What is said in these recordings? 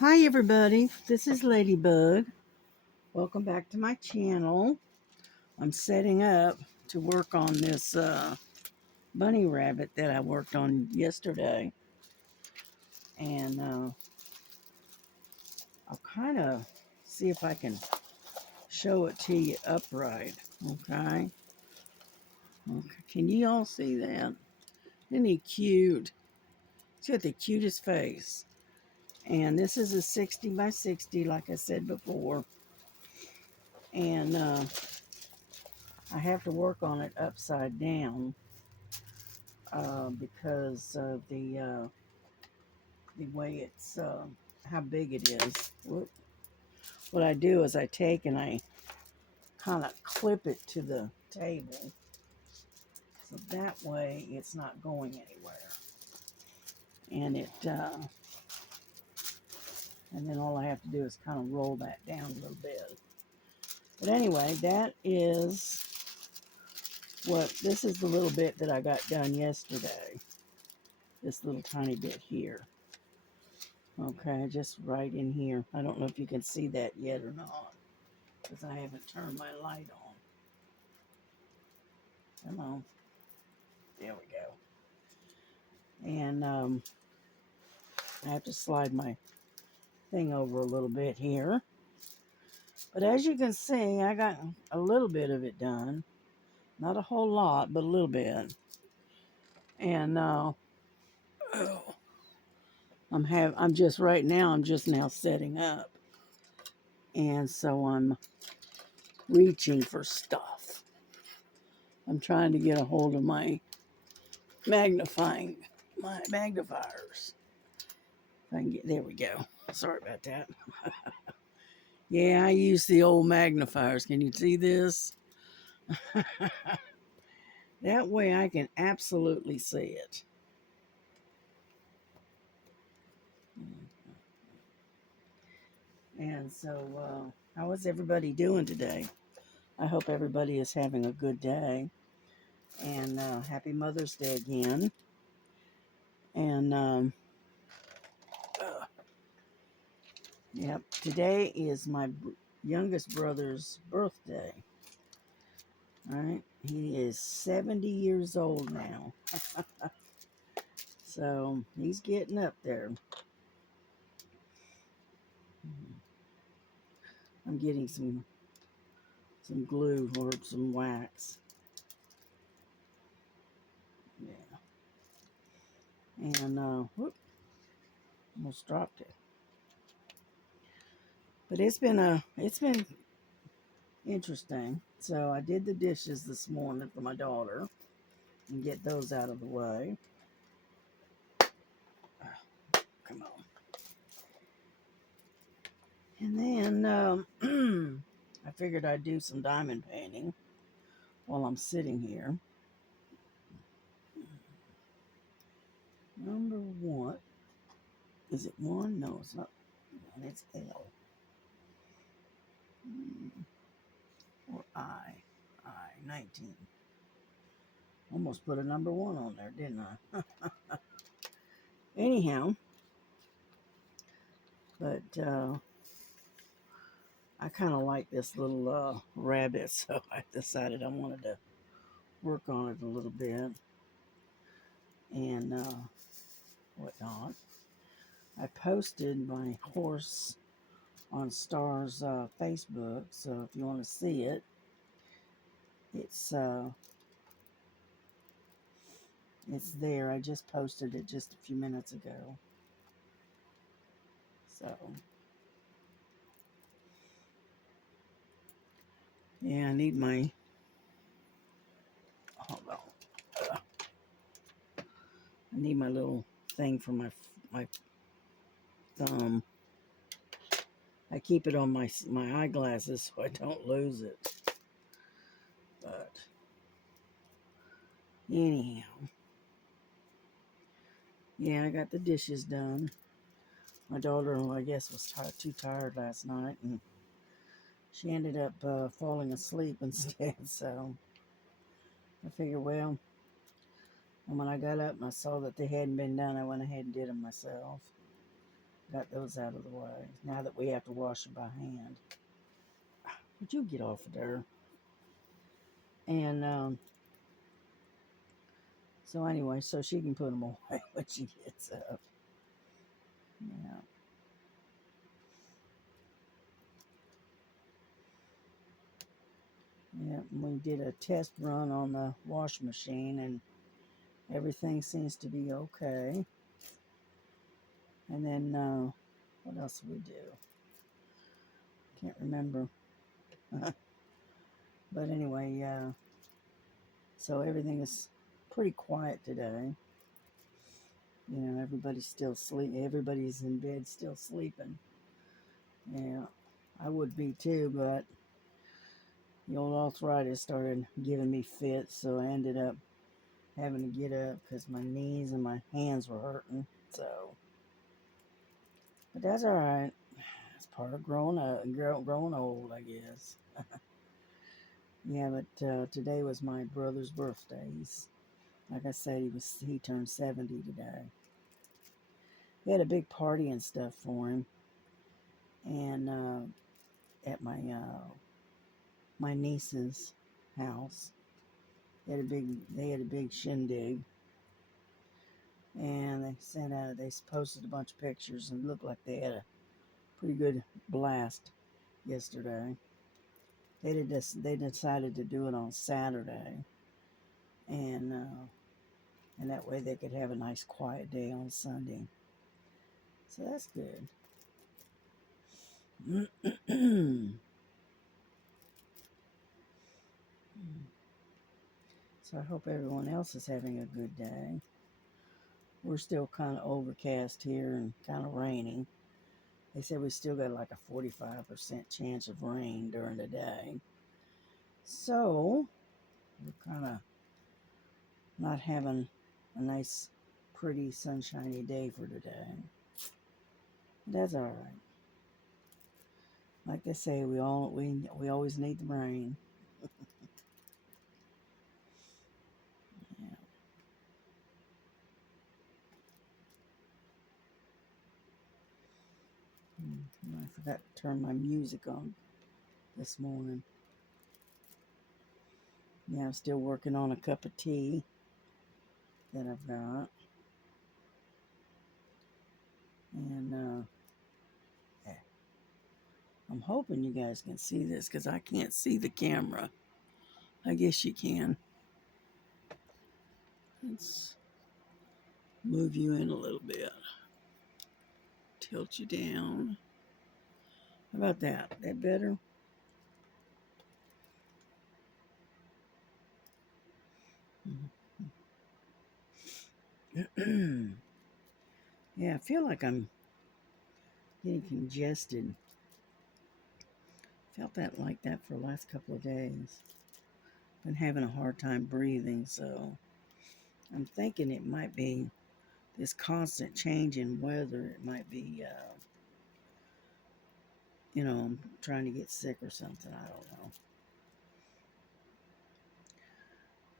Hi everybody, this is Ladybug. Welcome back to my channel. I'm setting up to work on this bunny rabbit that I worked on yesterday. And I'll kind of see if I can show it to you upright. Okay. Okay. Can you all see that? Isn't he cute? He's got the cutest face. And this is a 60 by 60, like I said before. And I have to work on it upside down because of the way it's how big it is. What I do is I take and I kind of clip it to the table, so that way it's not going anywhere. And and then all I have to do is kind of roll that down a little bit. But anyway, that is this is the little bit that I got done yesterday. This little tiny bit here. Okay, just right in here. I don't know if you can see that yet or not, because I haven't turned my light on. Come on. There we go. And I have to slide my thing over a little bit here. But as you can see, I got a little bit of it done. Not a whole lot, but a little bit. And I'm just right now, I'm just now setting up. And so I'm reaching for stuff. I'm trying to get a hold of my magnifiers. If I can get, there we go. Sorry about that. Yeah, I use the old magnifiers. Can you see this? That way I can absolutely see it. And so, how is everybody doing today? I hope everybody is having a good day. And happy Mother's Day again. And, yep, today is my youngest brother's birthday. All right, he is 70 years old now. So he's getting up there. I'm getting some glue or some wax. Yeah. And almost dropped it. But it's been interesting. So I did the dishes this morning for my daughter and get those out of the way. Come on. And then I figured I'd do some diamond painting while I'm sitting here. Number one. Is it one? No, it's not one. It's L. Or I. 19. Almost put a number one on there, didn't I? Anyhow, but I kind of like this little rabbit, so I decided I wanted to work on it a little bit and whatnot. I posted my horse on Star's Facebook, so if you want to see it, it's there. I just posted it just a few minutes ago. So yeah, I need my hold on. I need my little thing for my thumb. I keep it on my eyeglasses so I don't lose it. But anyhow, yeah, I got the dishes done. My daughter, I guess, was too tired last night, and she ended up falling asleep instead. So I figured, well, and when I got up and I saw that they hadn't been done, I went ahead and did them myself. Got those out of the way. Now that we have to wash them by hand. Would you get off of there? And so anyway, so she can put them away when she gets up. Yeah. Yeah, we did a test run on the wash machine and everything seems to be okay. And then, what else did we do? Can't remember. But anyway, yeah. So everything is pretty quiet today. You know, everybody's still sleeping. Everybody's in bed still sleeping. Yeah, I would be too, but the old arthritis started giving me fits, so I ended up having to get up because my knees and my hands were hurting. So, but that's all right. It's part of growing up, growing old, I guess. Yeah, but today was my brother's birthday. Like I said, he turned 70 today. We had a big party and stuff for him, and at my niece's house, they had a big shindig, and they posted a bunch of pictures and it looked like they had a pretty good blast yesterday. They decided to do it on Saturday, and that way they could have a nice quiet day on Sunday. So that's good. So I hope everyone else is having a good day. We're still kind of overcast here and kind of raining. They said we still got like a 45% chance of rain during the day. So we're kind of not having a nice, pretty, sunshiny day for today. That's all right. Like they say, we always need the rain. Yeah. I forgot to turn my music on this morning. Yeah, I'm still working on a cup of tea that I've got. And I'm hoping you guys can see this because I can't see the camera. I guess you can. Let's move you in a little bit. Tilt you down. How about that? That better? Yeah, I feel like I'm getting congested. Felt that like that for the last couple of days. Been having a hard time breathing, so I'm thinking it might be this constant change in weather. It might be, I'm trying to get sick or something. I don't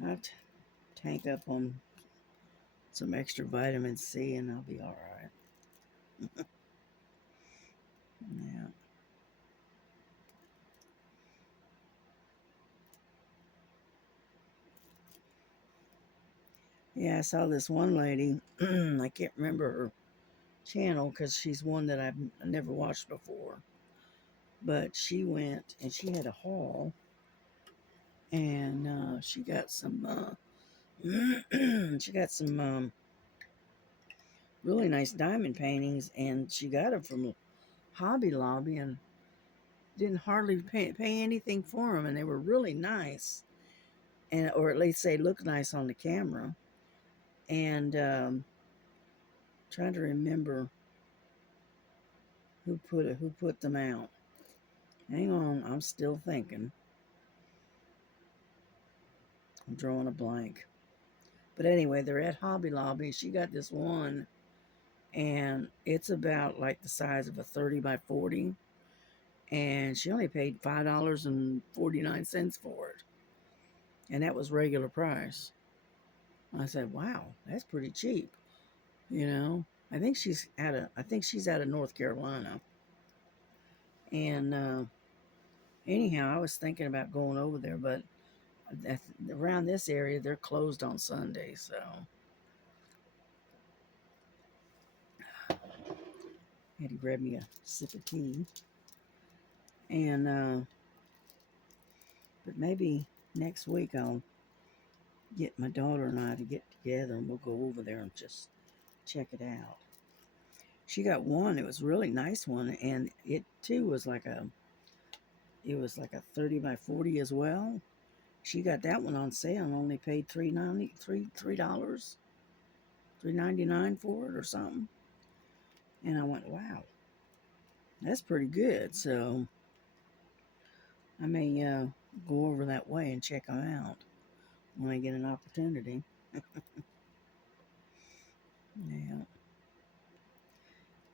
know. I'll tank up on some extra vitamin C and I'll be all right. Yeah. Yeah, I saw this one lady. I can't remember her channel because she's one that I've never watched before. But she went and she had a haul and she got some she got some really nice diamond paintings and she got them from Hobby Lobby and didn't hardly pay anything for them and they were really nice and or at least they look nice on the camera and trying to remember who put them out. Hang on, I'm still thinking. I'm drawing a blank. But anyway, they're at Hobby Lobby. She got this one, and it's about like the size of a 30 by 40. And she only paid $5.49 for it. And that was regular price. I said, wow, that's pretty cheap, you know? I think she's out of North Carolina. And anyhow, I was thinking about going over there, but around this area they're closed on Sunday, so I had to grab me a sip of tea. And but maybe next week I'll get my daughter and I to get together and we'll go over there and just check it out. She got one, it was a really nice one, and it too was like a 30 by 40 as well. She got that one on sale and only paid $3.99 for it or something. And I went, wow, that's pretty good. So I may go over that way and check them out when I get an opportunity. Yeah,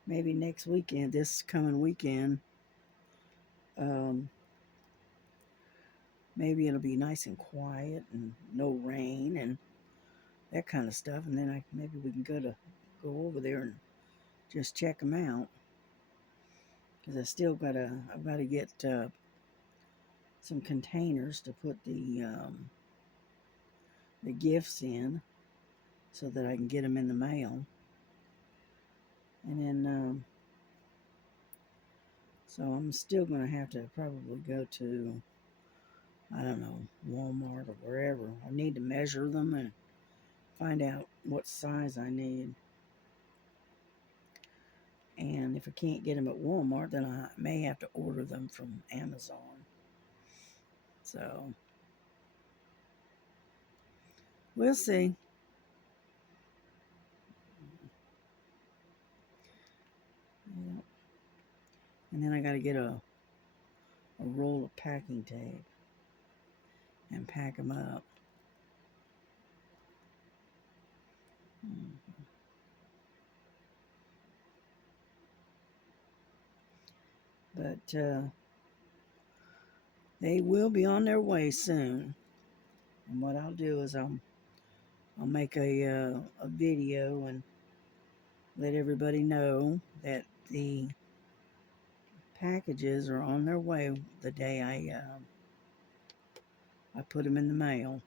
maybe next weekend, this coming weekend, um, maybe it'll be nice and quiet and no rain and that kind of stuff. And then maybe we can go over there and just check them out. Because I've got to get some containers to put the gifts in so that I can get them in the mail. And then, so I'm still going to have to probably go to, I don't know, Walmart or wherever. I need to measure them and find out what size I need. And if I can't get them at Walmart, then I may have to order them from Amazon. So we'll see. Yeah. And then I got to get a roll of packing tape and pack them up. But they will be on their way soon. And what I'll do is I'll make a video and let everybody know that the packages are on their way the day I put them in the mail.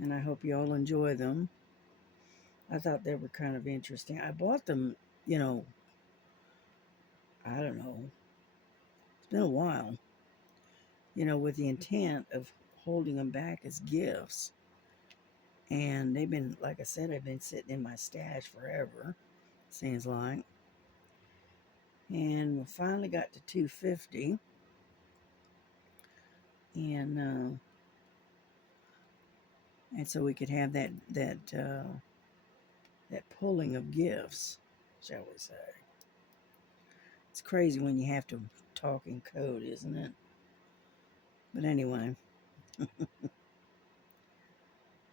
And I hope you all enjoy them. I thought they were kind of interesting. I bought them, you know, I don't know, it's been a while, with the intent of holding them back as gifts. And they've been, like I said, they've been sitting in my stash forever, seems like. And we finally got to 250. And so we could have that pulling of gifts, shall we say. It's crazy when you have to talk in code, isn't it? But anyway.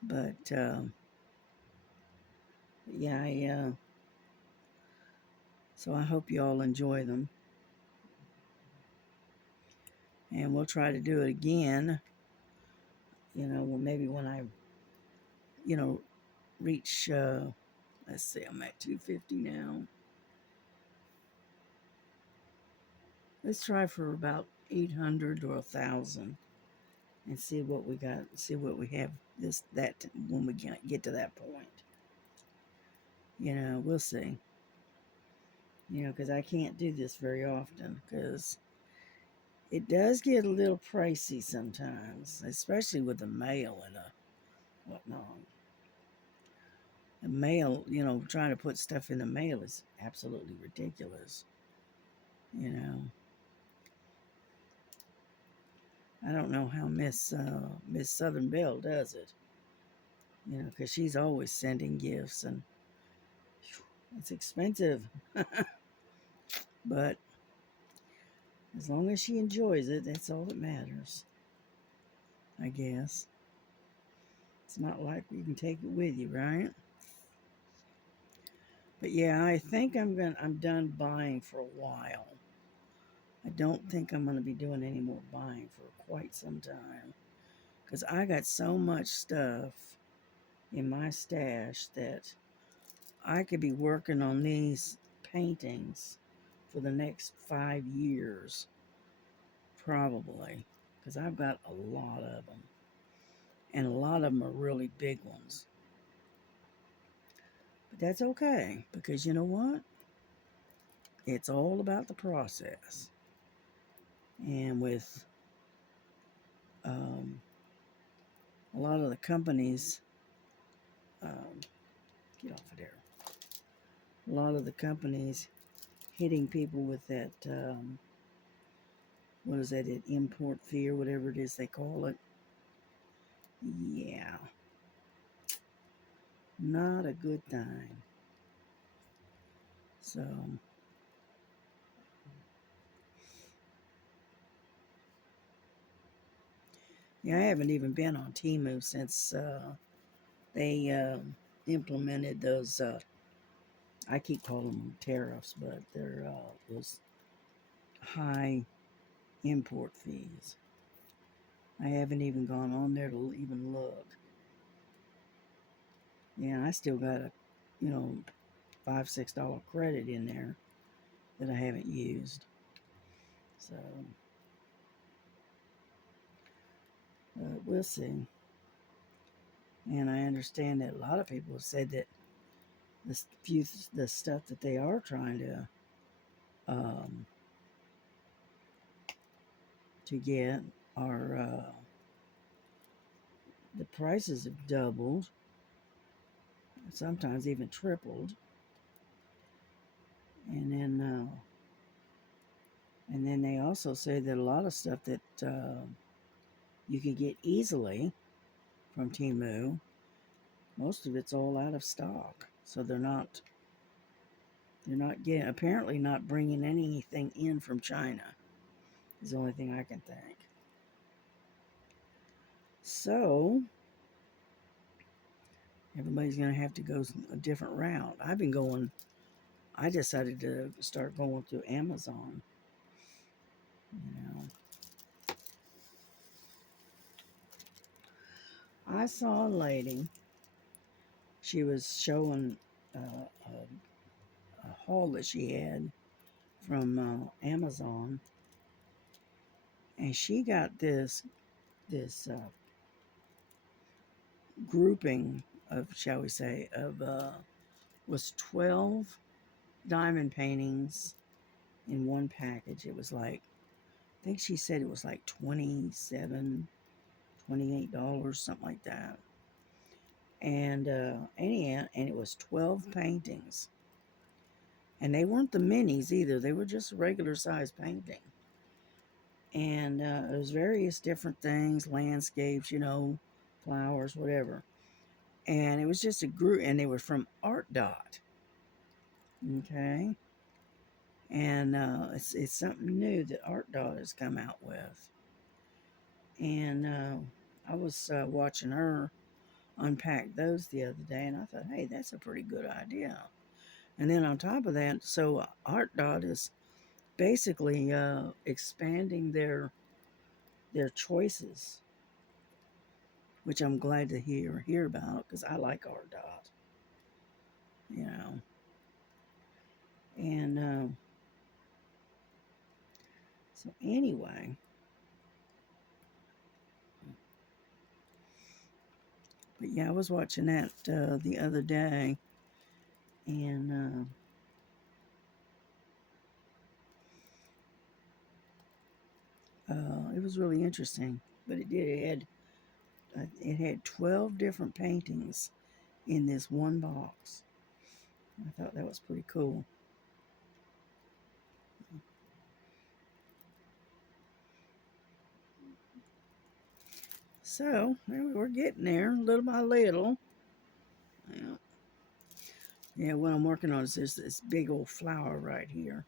But yeah, so I hope you all enjoy them. And we'll try to do it again, maybe when I, reach, let's see, I'm at 250 now. Let's try for about 800 or 1,000 and see what we got, see what we have when we get to that point. We'll see. Because I can't do this very often because it does get a little pricey sometimes, especially with the mail and whatnot. The mail, trying to put stuff in the mail is absolutely ridiculous. I don't know how Miss Southern Belle does it. Because she's always sending gifts and it's expensive. But as long as she enjoys it, that's all that matters, I guess. It's not like you can take it with you, right? But yeah, I think I'm done buying for a while. I don't think I'm going to be doing any more buying for quite some time. because I got so much stuff in my stash that I could be working on these paintings for the next 5 years, probably, because I've got a lot of them, and a lot of them are really big ones. But that's okay, because you know what? It's all about the process. And with a lot of the companies, um, get off of there. A lot of the companies hitting people with that, what is that, import fee or whatever it is they call it. Yeah, not a good thing. So, yeah, I haven't even been on Temu since they implemented those. I keep calling them tariffs, but they're those high import fees. I haven't even gone on there to even look. Yeah, I still got a, $5-6 credit in there that I haven't used. So, we'll see. And I understand that a lot of people have said that the stuff that they are trying um, to get are the prices have doubled, sometimes even tripled, and then they also say that a lot of stuff that you can get easily from Temu, most of it's all out of stock. So they're not getting, apparently not bringing anything in from China. Is the only thing I can think. So everybody's going to have to go a different route. I decided to start going through Amazon. You know, I saw a lady. She was showing a haul that she had from Amazon, and she got this grouping of, shall we say, of was 12 diamond paintings in one package. It was like, I think she said it was like $28, something like that. And anyhow, and it was 12 paintings. And they weren't the minis either. They were just a regular size painting. And it was various different things, landscapes, flowers, whatever. And it was just a group, and they were from Art Dot. Okay. And it's something new that Art Dot has come out with. And I was watching her unpack those the other day, and I thought, hey, that's a pretty good idea. And then on top of that, so Art Dot is basically expanding their choices, which I'm glad to hear about, because I like Art Dot, you know. And so anyway, but yeah, I was watching that the other day, and it was really interesting. But it had 12 different paintings in this one box. I thought that was pretty cool. So we're getting there little by little. Yeah, yeah. What I'm working on is this big old flower right here,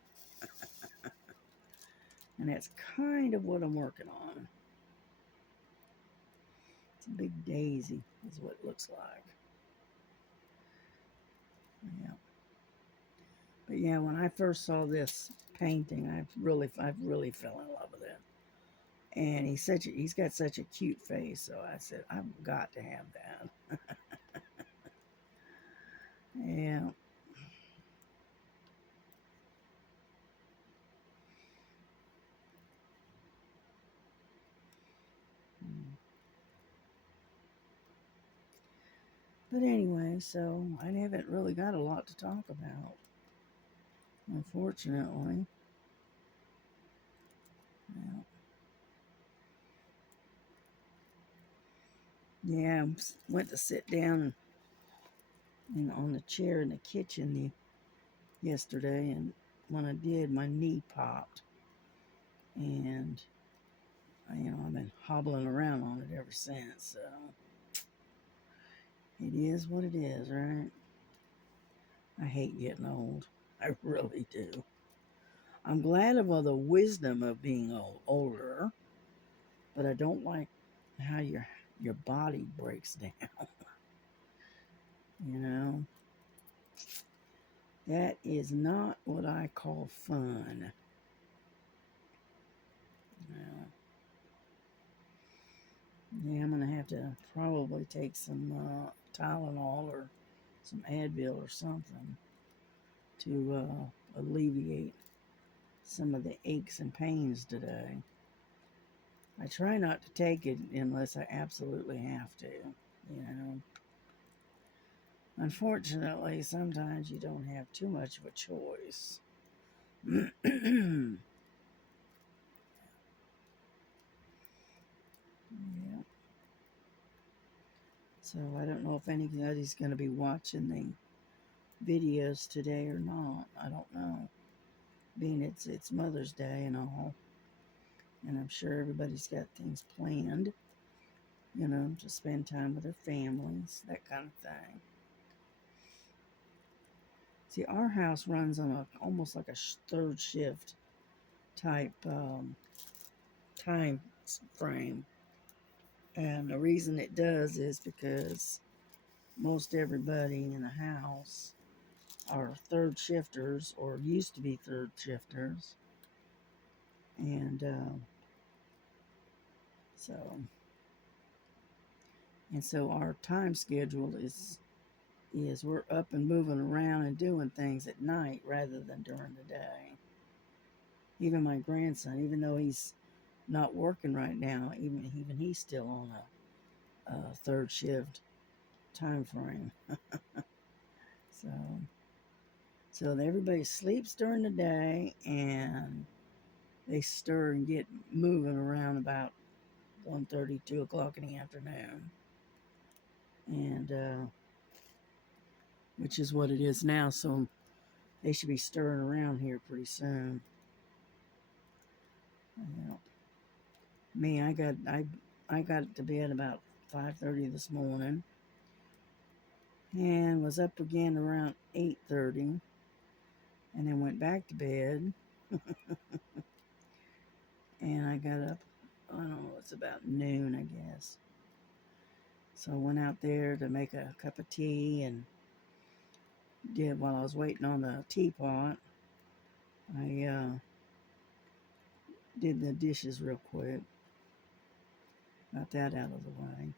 and that's kind of what I'm working on. It's a big daisy, is what it looks like. Yeah. But yeah, when I first saw this painting, I've really fell in love with it. And he's got such a cute face, so I said, I've got to have that. Yeah. But anyway, so I haven't really got a lot to talk about, unfortunately. Yeah, yeah, went to sit down on the chair in the kitchen yesterday, and when I did, my knee popped, and I've been hobbling around on it ever since. So it is what it is, right? I hate getting old. I really do. I'm glad of all the wisdom of being older, but I don't like how your body breaks down. You know, that is not what I call fun. No. Yeah, I'm gonna have to probably take some Tylenol or some Advil or something to alleviate some of the aches and pains today. I try not to take it unless I absolutely have to. You know, unfortunately, sometimes you don't have too much of a choice. Yeah. So I don't know if anybody's going to be watching the videos today or not. I don't know. Being it's Mother's Day and all, and I'm sure everybody's got things planned. To spend time with their families, that kind of thing. See, our house runs on almost like a third shift type time frame, and the reason it does is because most everybody in the house are third shifters or used to be third shifters, and so so our time schedule is we're up and moving around and doing things at night rather than during the day. Even my grandson, even though he's not working right now, even he's still on a third shift time frame. So everybody sleeps during the day and they stir and get moving around about 1:30, 2 o'clock in the afternoon, and which is what it is now. So they should be stirring around here pretty soon. Well, me, I got to bed about 5:30 this morning, and was up again around 8:30, and then went back to bed, and I got up. I don't know, it's about noon, I guess. So I went out there to make a cup of tea and did while I was waiting on the teapot. I did the dishes real quick. Got that out of the way.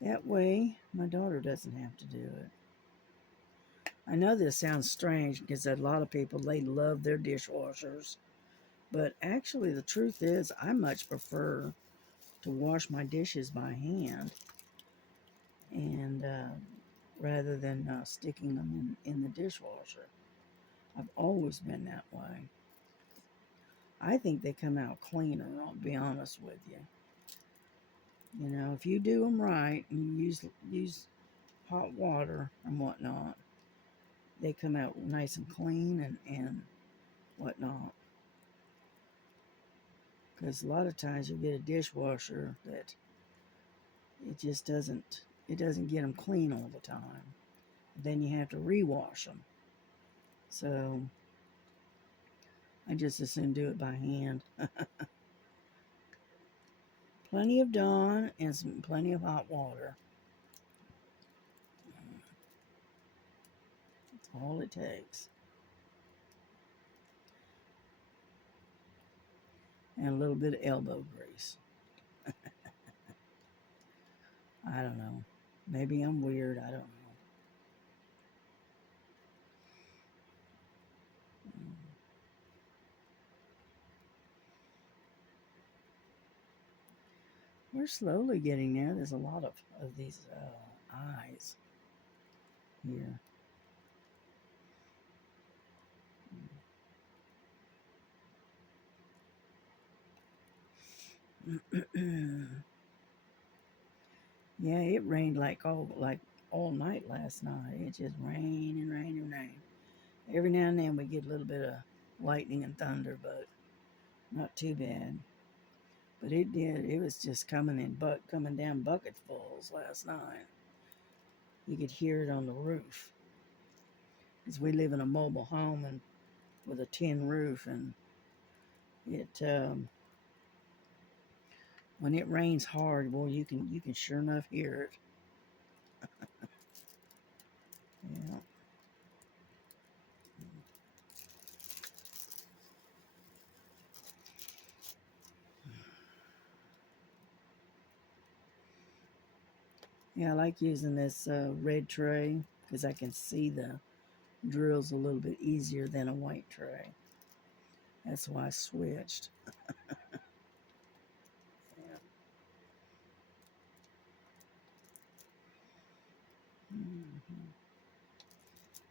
That way, my daughter doesn't have to do it. I know this sounds strange because a lot of people, they love their dishwashers. But actually, the truth is, I much prefer to wash my dishes by hand and rather than sticking them in the dishwasher. I've always been that way. I think they come out cleaner, I'll be honest with you. If you do them right and you use hot water and whatnot, they come out nice and clean and whatnot. Because a lot of times you get a dishwasher that it doesn't get them clean all the time. Then you have to rewash them. So I just as soon do it by hand. Plenty of Dawn and plenty of hot water. That's all it takes. and a little bit of elbow grease. I don't know. Maybe I'm weird. I don't know. We're slowly getting there. There's a lot of these eyes here. Yeah, it rained like all night last night. It just rained and rained and rained. Every now and then we get a little bit of lightning and thunder, but not too bad. But it did. It was just coming down bucketfuls last night. You could hear it on the roof, because we live in a mobile home and with a tin roof, and it when it rains hard, well, you can sure enough hear it. Yeah. Yeah, I like using this red tray because I can see the drills a little bit easier than a white tray. That's why I switched. Yeah. Hmm.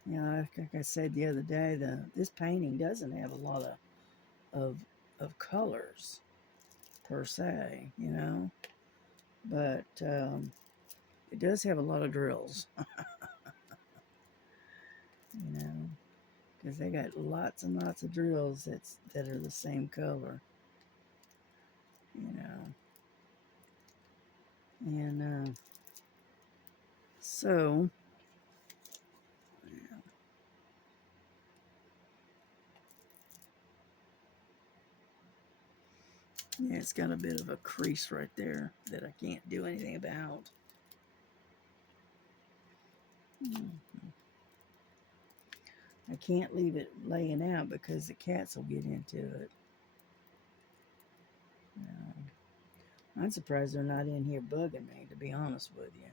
Yeah, like I said the other day, this painting doesn't have a lot of of colors per se, but it does have a lot of drills, you know, because they got lots and lots of drills that are the same color, you know, and so yeah, it's got a bit of a crease right there that I can't do anything about. I can't leave it laying out because the cats will get into it. I'm surprised they're not in here bugging me, to be honest with you.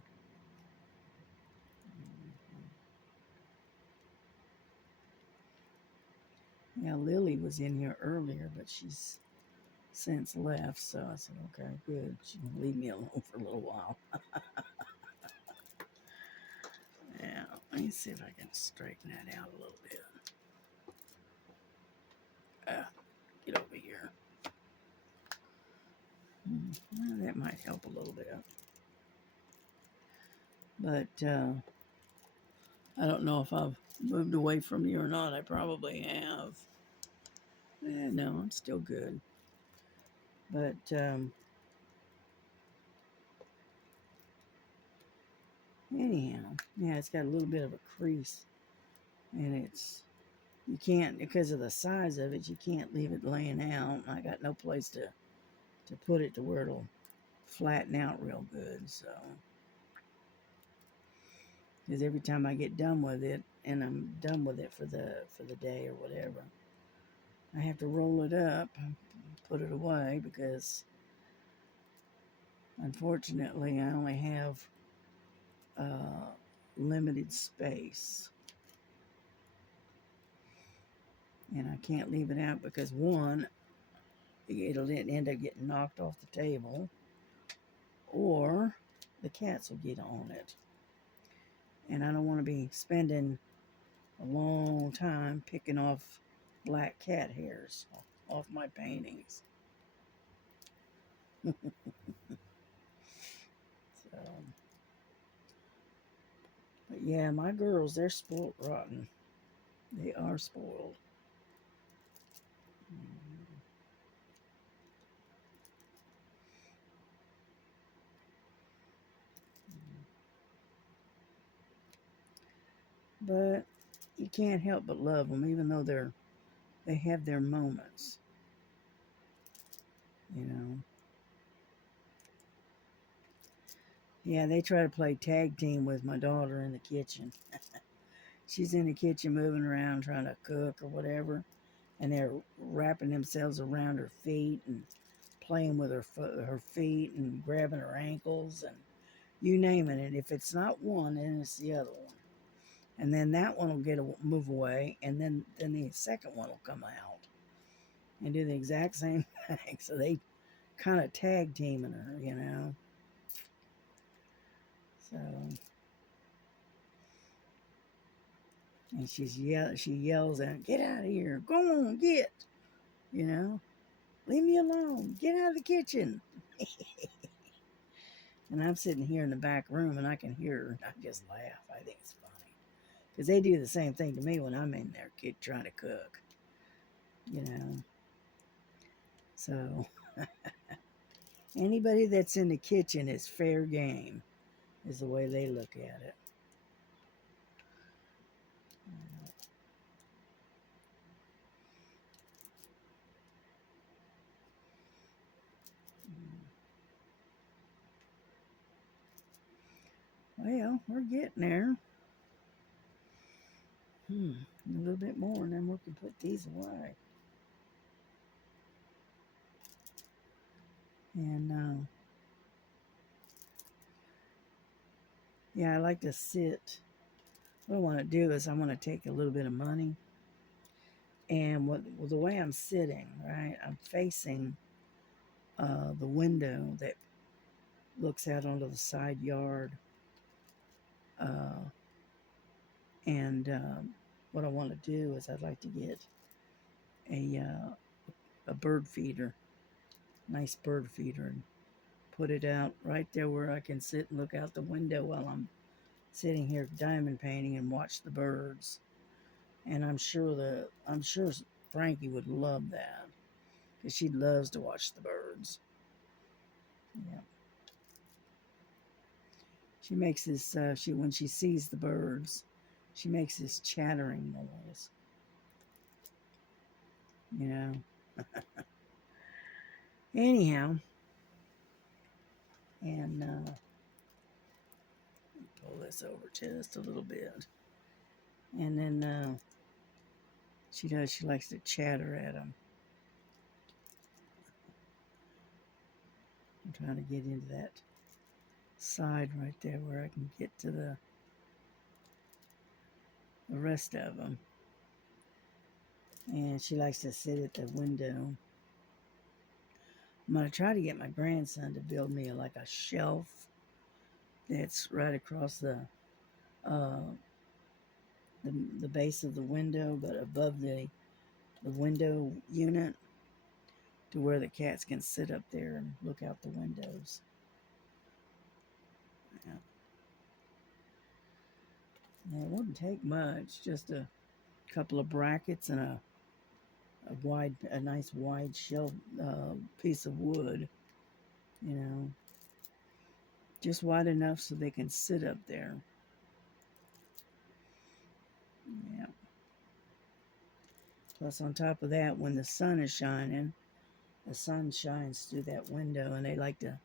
Yeah, Lily was in here earlier, but she's since left, so I said, okay, good. She can leave me alone for a little while. Yeah, let me see if I can straighten that out a little bit. Get over here. Well, that might help a little bit. But I don't know if I've moved away from you or not. I probably have. No, I'm still good. But anyhow, yeah, it's got a little bit of a crease, and you can't, because of the size of it, you can't leave it laying out. I got no place to put it to where it'll flatten out real good. So, because every time I get done with it, and I'm done with it for the day or whatever, I have to roll it up and put it away because unfortunately I only have limited space, and I can't leave it out because one, it'll end up getting knocked off the table, or the cats will get on it, and I don't want to be spending a long time picking off black cat hairs off my paintings. So, but yeah, my girls, they're spoiled rotten. They are spoiled. But you can't help but love them, even though they have their moments, you know. Yeah, they try to play tag team with my daughter in the kitchen. She's in the kitchen moving around trying to cook or whatever, and they're wrapping themselves around her feet and playing with her feet and grabbing her ankles and you name it. And if it's not one, then it's the other one. And then that one will move away, and then the second one will come out and do the exact same thing. So they kind of tag teaming her, you know. So, and she yells out, "Get out of here! Go on, get! You know, leave me alone! Get out of the kitchen!" And I'm sitting here in the back room, and I can hear her. And I just laugh. I think it's funny because they do the same thing to me when I'm in there, trying to cook. You know, so anybody that's in the kitchen is fair game, is the way they look at it. Well, we're getting there. A little bit more, and then we can put these away. And yeah, I like to sit. What I want to do is I want to take a little bit of money, and the way I'm sitting, right, I'm facing the window that looks out onto the side yard. And what I want to do is I'd like to get a bird feeder, nice bird feeder, and put it out right there where I can sit and look out the window while I'm sitting here diamond painting and watch the birds. And I'm sure Frankie would love that because she loves to watch the birds. Yeah. She makes this, when she sees the birds, she makes this chattering noise, you know. Anyhow, and pull this over just a little bit. And then she likes to chatter at them. I'm trying to get into that side right there where I can get to the rest of them. And she likes to sit at the window. I'm going to try to get my grandson to build me like a shelf that's right across the base of the window, but above the window unit, to where the cats can sit up there and look out the windows. Yeah. Now, it wouldn't take much, just a couple of brackets and a nice wide shelf piece of wood, you know, just wide enough so they can sit up there. Yeah. Plus, on top of that, when the sun is shining, the sun shines through that window, and they like to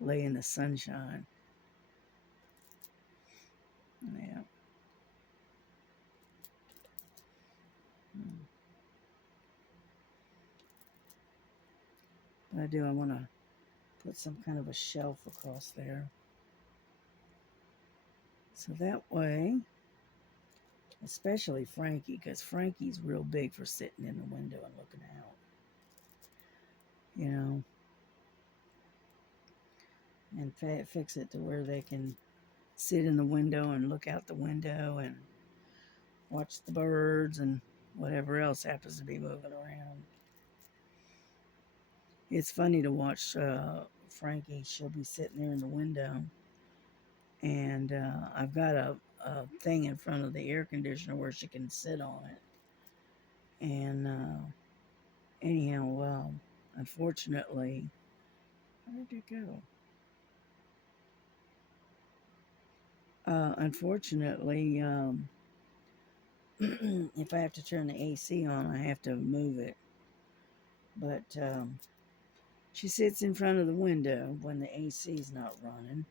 lay in the sunshine. Yeah. But I want to put some kind of a shelf across there. So that way, especially Frankie, because Frankie's real big for sitting in the window and looking out. You know, and fix it to where they can sit in the window and look out the window and watch the birds and whatever else happens to be moving around. It's funny to watch Frankie. She'll be sitting there in the window, and I've got a thing in front of the air conditioner where she can sit on it. And anyhow, well, unfortunately, where did it go? Unfortunately, if I have to turn the AC on, I have to move it. But she sits in front of the window when the AC is not running,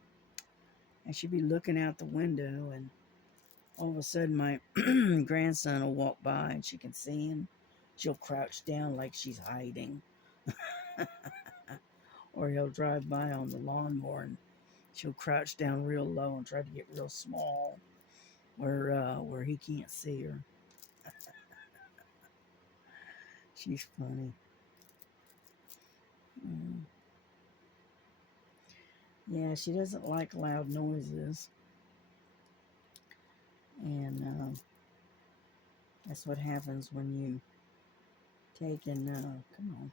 and she'd be looking out the window, and all of a sudden my grandson will walk by, and she can see him she'll crouch down like she's hiding. Or he'll drive by on the lawnmower and she'll crouch down real low and try to get real small where he can't see her. She's funny. Mm. Yeah, she doesn't like loud noises. And that's what happens when you take and, come on.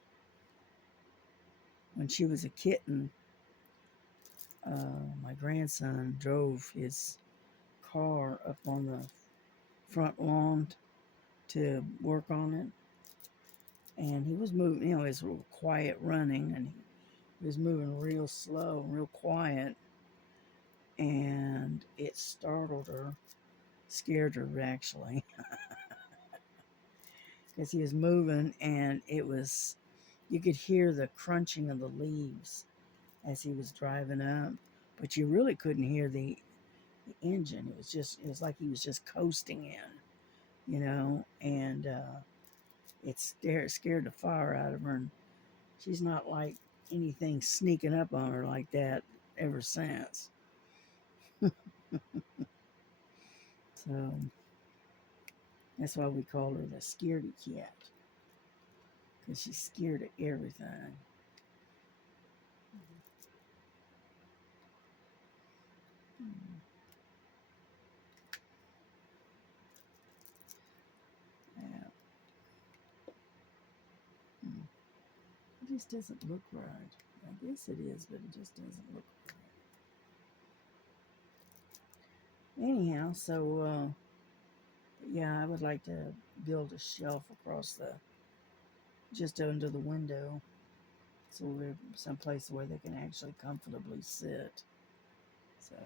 When she was a kitten, my grandson drove his car up on the front lawn to work on it. And he was moving, it was real quiet running, and he was moving real slow, real quiet. And it startled her, scared her actually, because he was moving and you could hear the crunching of the leaves as he was driving up, but you really couldn't hear the engine. It was like he was just coasting in, and it scared the fire out of her. And she's not like anything sneaking up on her like that ever since. So that's why we call her the scaredy cat, because she's scared of everything. Yeah. It just doesn't look right. I guess it is, but it just doesn't look right. Anyhow, so yeah, I would like to build a shelf just under the window, so we're someplace where they can actually comfortably sit. So,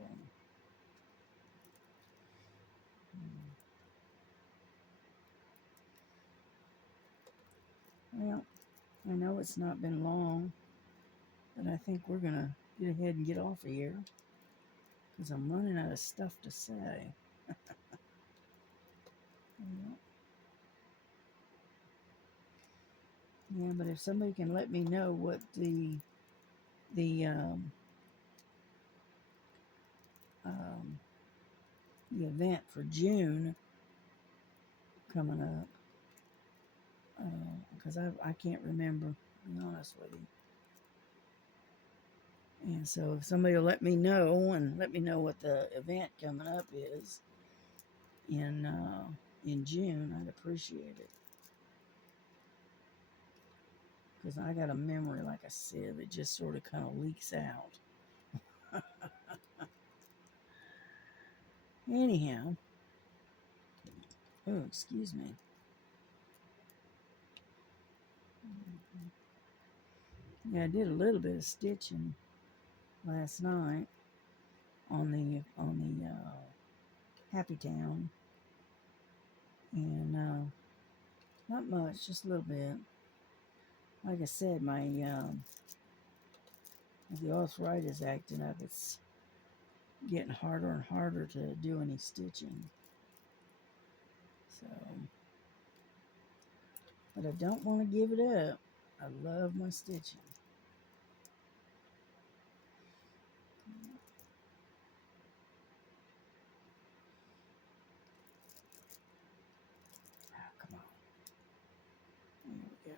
well, I know it's not been long, but I think we're gonna get ahead and get off of here because I'm running out of stuff to say. Yeah. Yeah, but if somebody can let me know what the um, um, the event for June coming up, because I can't remember, to be honest with you. And so if somebody will let me know and let me know what the event coming up is in June, I'd appreciate it. Because I got a memory like a sieve; it just sort of kind of leaks out. Anyhow, oh, excuse me. Yeah, I did a little bit of stitching last night on the Happy Town, and not much, just a little bit. Like I said, the arthritis acting up. It's getting harder and harder to do any stitching. So, but I don't want to give it up. I love my stitching. Oh, come on. There we go.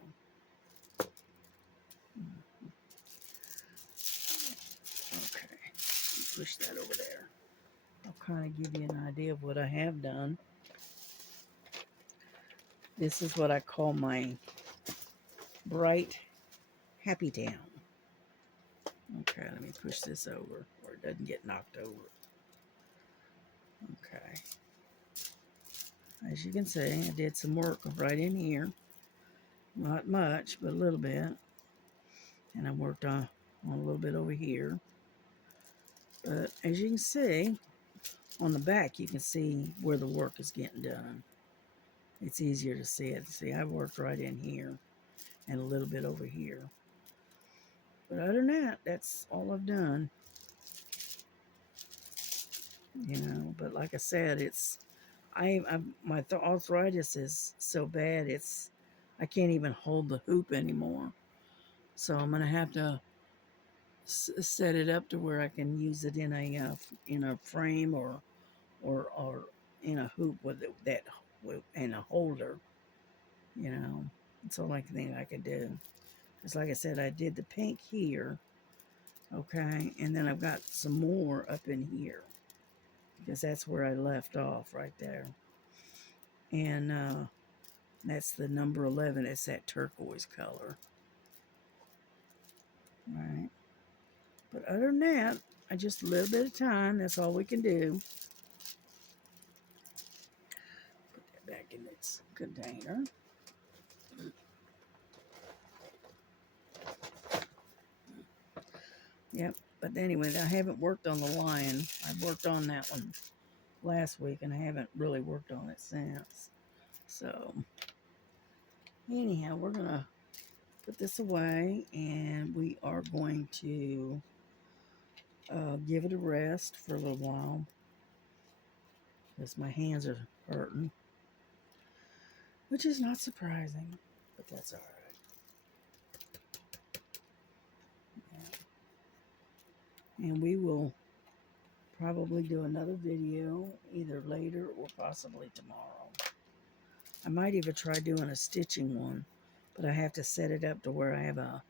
Okay. Push that over there. I'll kind of give you an idea of what I have done. This is what I call my bright happy town. Okay, let me push this over where it doesn't get knocked over. Okay. As you can see, I did some work right in here. Not much, but a little bit. And I worked on a little bit over here. But as you can see, on the back, you can see where the work is getting done. It's easier to see it. See, I worked right in here and a little bit over here. But other than that, that's all I've done. But like I said, my arthritis is so bad. I can't even hold the hoop anymore. So I'm going to have to set it up to where I can use it in a frame or in a hoop with that in a holder. You know, it's the only thing I could do. Because like I said, I did the pink here, okay, and then I've got some more up in here because that's where I left off right there. And that's the number 11. It's that turquoise color, right? But other than that, I just a little bit of time. That's all we can do. Put that back in its container. Yep. But anyway, I haven't worked on the lion. I worked on that one last week, and I haven't really worked on it since. So anyhow, we're gonna put this away, and we are going to give it a rest for a little while because my hands are hurting, which is not surprising, but that's all right. Yeah. And we will probably do another video either later or possibly tomorrow. I might even try doing a stitching one, but I have to set it up to where I have a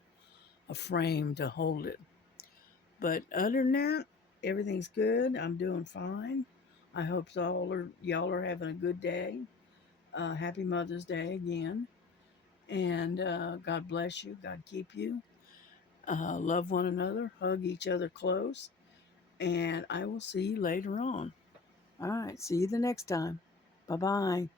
frame to hold it. But other than that, everything's good. I'm doing fine. I hope y'all are having a good day. Happy Mother's Day again. And God bless you. God keep you. Love one another. Hug each other close. And I will see you later on. All right. See you the next time. Bye bye.